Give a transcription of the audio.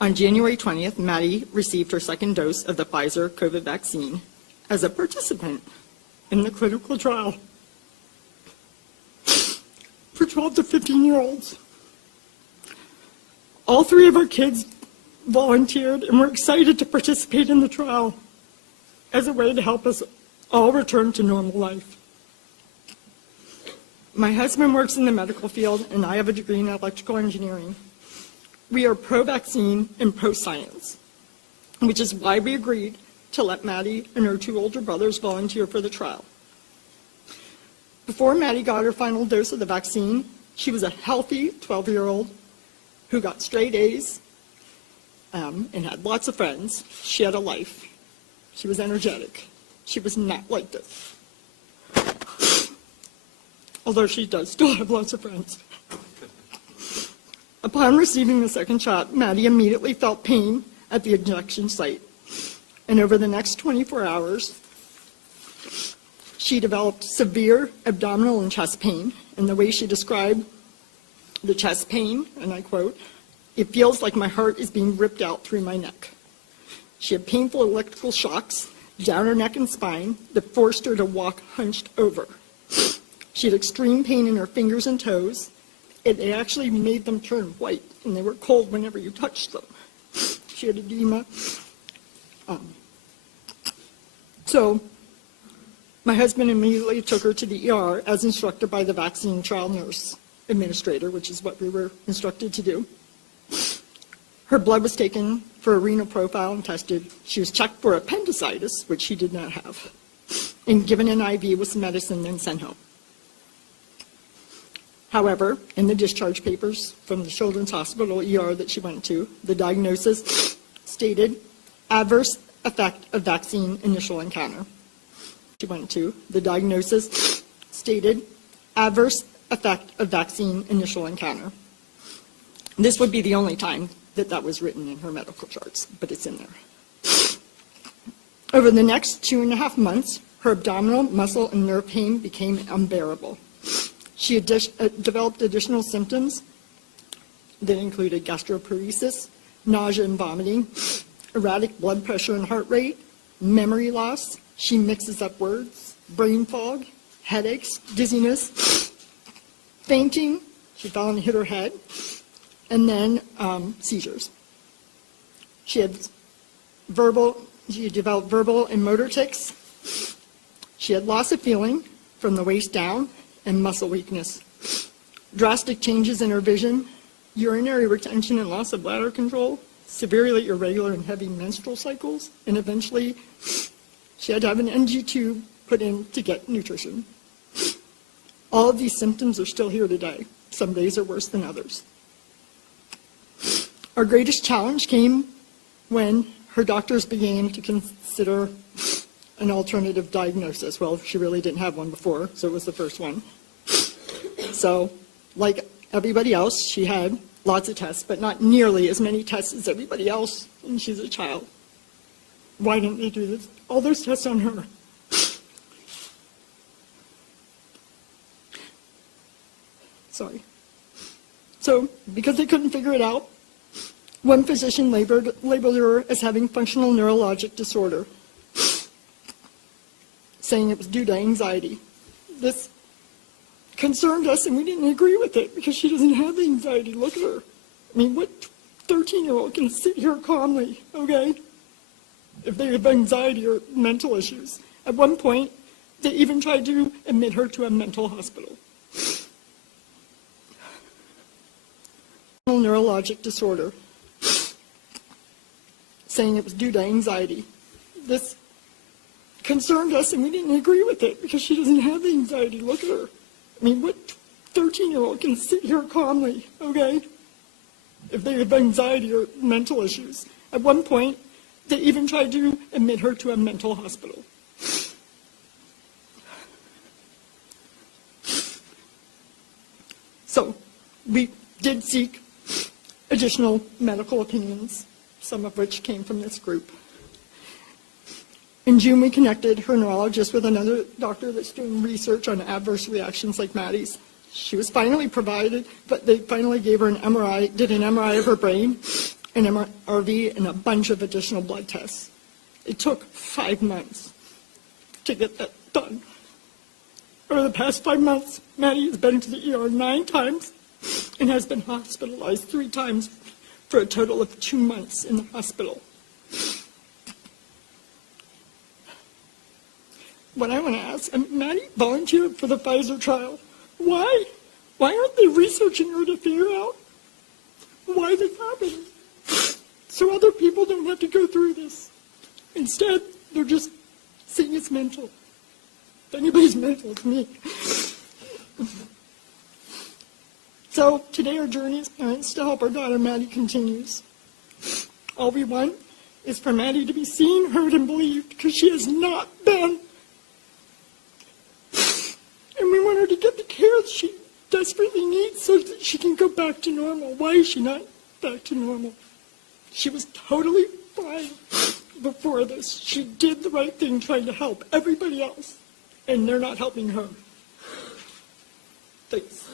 On January 20th, Maddie received her second dose of the Pfizer COVID vaccine as a participant in the clinical trial for 12 to 15-year-olds. All three of our kids volunteered and were excited to participate in the trial as a way to help us all return to normal life. My husband works in the medical field, and I have a degree in electrical engineering. We are pro-vaccine and pro-science, which is why we agreed to let Maddie and her two older brothers volunteer for the trial. Before Maddie got her final dose of the vaccine, she was a healthy 12-year-old who got straight A's and had lots of friends. She had a life. She was energetic. She was not like this. Although she does still have lots of friends. Upon receiving the second shot, Maddie immediately felt pain at the injection site. And over the next 24 hours, she developed severe abdominal and chest pain. And the way she described the chest pain, and I quote, "It feels like my heart is being ripped out through my neck." She had painful electrical shocks down her neck and spine that forced her to walk hunched over. She had extreme pain in her fingers and toes. It actually made them turn white, and they were cold whenever you touched them. She had edema. So my husband immediately took her to the ER as instructed by the vaccine trial nurse administrator, which is what we were instructed to do. Her blood was taken for a renal profile and tested. She was checked for appendicitis, which she did not have, and given an IV with some medicine and sent home. However, in the discharge papers from the Children's Hospital ER that she went to, the diagnosis stated adverse effect of vaccine initial encounter. She went to, the diagnosis stated adverse effect of vaccine initial encounter. This would be the only time that was written in her medical charts, but it's in there. Over the next 2.5 months, her abdominal, muscle, and nerve pain became unbearable. She had developed additional symptoms that included gastroparesis, nausea and vomiting, erratic blood pressure and heart rate, memory loss. She mixes up words, brain fog, headaches, dizziness, fainting. She fell and hit her head, and then seizures. She developed verbal and motor tics. She had loss of feeling from the waist down and muscle weakness, drastic changes in her vision, urinary retention and loss of bladder control, severely irregular and heavy menstrual cycles, and eventually she had to have an NG tube put in to get nutrition. All of these symptoms are still here today. Some days are worse than others. Our greatest challenge came when her doctors began to consider an alternative diagnosis. Well, she really didn't have one before, so it was the first one. So, like everybody else, she had lots of tests, but not nearly as many tests as everybody else, and she's a child. Why didn't they do this? All those tests on her. Sorry. So, because they couldn't figure it out, one physician labeled her as having functional neurologic disorder, saying it was due to anxiety. This concerned us, and we didn't agree with it because she doesn't have anxiety. Look at her. I mean, what 13-year-old can sit here calmly, okay, if they have anxiety or mental issues? At one point, they even tried to admit her to a mental hospital. Neurologic disorder, saying it was due to anxiety. This concerned us, and we didn't agree with it because she doesn't have anxiety. Look at her. I mean, what 13-year-old can sit here calmly, okay, if they have anxiety or mental issues? At one point, they even tried to admit her to a mental hospital. So, we did seek additional medical opinions, some of which came from this group. In June, we connected her neurologist with another doctor that's doing research on adverse reactions like Maddie's. She was finally provided, but they finally gave her an MRI, did an MRI of her brain, an MRV, and a bunch of additional blood tests. It took 5 months to get that done. Over the past 5 months, Maddie has been to the ER 9 times and has been hospitalized 3 times for a total of 2 months in the hospital. What I want to ask, Maddie volunteered for the Pfizer trial. Why? Why aren't they researching her to figure out why this happened? So other people don't have to go through this. Instead, they're just saying it's mental. If anybody's mental, it's me. So today our journey as parents to help our daughter Maddie continues. All we want is for Maddie to be seen, heard, and believed, because she has not been. And we want her to get the care that she desperately needs so that she can go back to normal. Why is she not back to normal? She was totally fine before this. She did the right thing trying to help everybody else, and they're not helping her. Thanks.